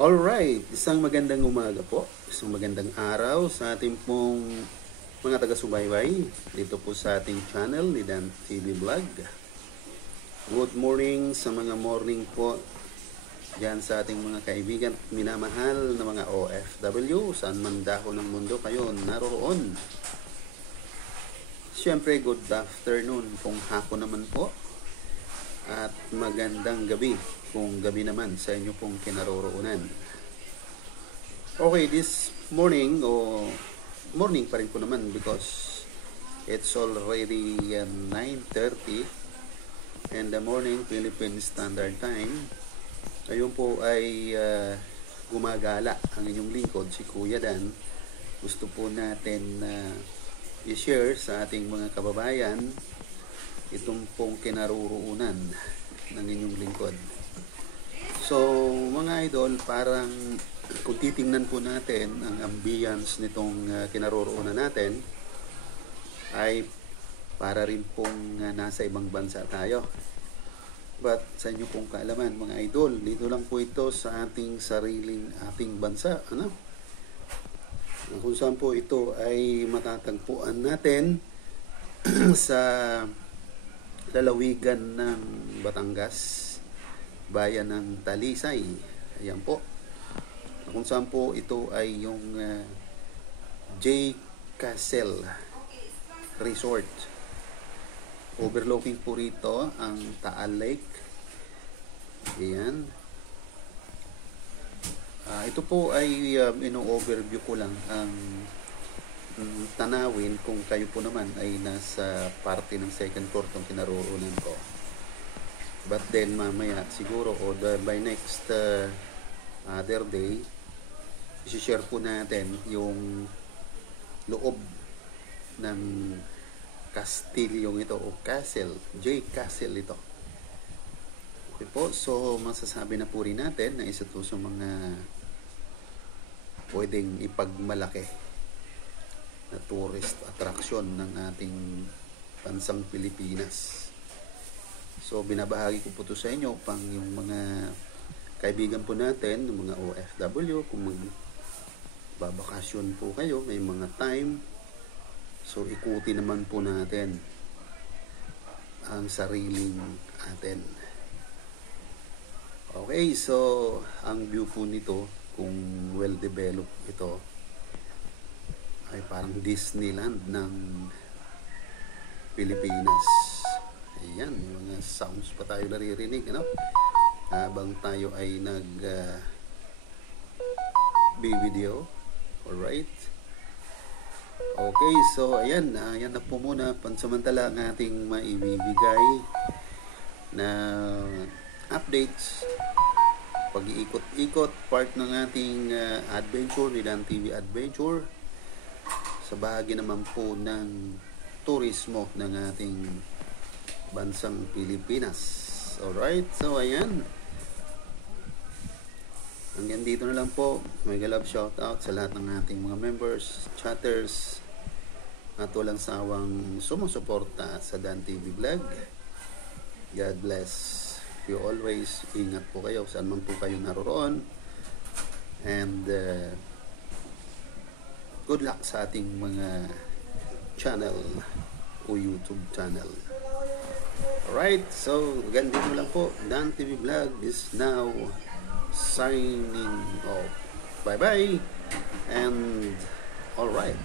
Alright, isang magandang umaga po, isang magandang araw sa ating pong mga taga-subaybay dito po sa ating channel ni Dan TV Vlog. Good morning sa mga morning po dyan sa ating mga kaibigan at minamahal na mga OFW, saan man dako ng mundo kayo naroroon. Siyempre, good afternoon kung hapon naman po at magandang gabi kung gabi naman sa inyo pong kinaroroonan. Okay, this morning morning pa rin po naman because it's already 9:30 in the morning Philippine Standard Time. Ayun po ay gumagala ang inyong lingkod, si Kuya Dan. Gusto po natin i-share sa ating mga kababayan itong pong kinaroroonan ng inyong lingkod. So, mga idol, parang kung titingnan po natin ang ambience nitong kinaroroonan natin, ay para rin pong nasa ibang bansa tayo. But sa inyo pong kaalaman, mga idol, dito lang po ito sa ating ating bansa. Kung saan po ito ay matatagpuan natin sa lalawigan ng Batangas, bayan ng Talisay. Ayan po. Kung saan po ito ay yung J. Castle Resort. Overlooking po rito ang Taal Lake. Ayan. Ito po ay ino-overview ko lang ang tanawin kung kayo po naman ay nasa parte ng second floor itong kinaroroonan ko. But then mamaya siguro by next other day, i-share po natin yung loob ng kastilyong ito o castle, J. Castle ito. Okay po, so masasabi na po rin natin na isa to sa mga pwedeng ipagmalaki na tourist attraction ng ating bansang Pilipinas. So, binabahagi ko po ito sa inyo pang yung mga kaibigan po natin, yung mga OFW, kung magbabakasyon po kayo, may mga time. So, ikuti naman po natin ang sariling atin. Okay, so, ang view po nito, kung well-developed ito, ay parang Disneyland ng Pilipinas. Ayan, mga sounds pa tayo naririnig, habang tayo ay video. Alright. Okay, so ayan, ayan na po muna pansamantala ang ating maibibigay na updates, pag-iikot-ikot, part ng ating adventure ni Dan TV Adventure sa bahagi naman po ng turismo ng ating bansang Pilipinas. Alright, so ayan. Hanggang dito na lang po. Mega love shout out sa lahat ng ating mga members, chatters, at walang sawang sumusuporta sa Dan TV Vlog. God bless you always. Ingat po kayo saan man po kayo naroroon. And good luck sa ating mga channel o YouTube channel. Alright, so ganito lang po. Dan TV Vlog is now signing off. Bye bye and alright.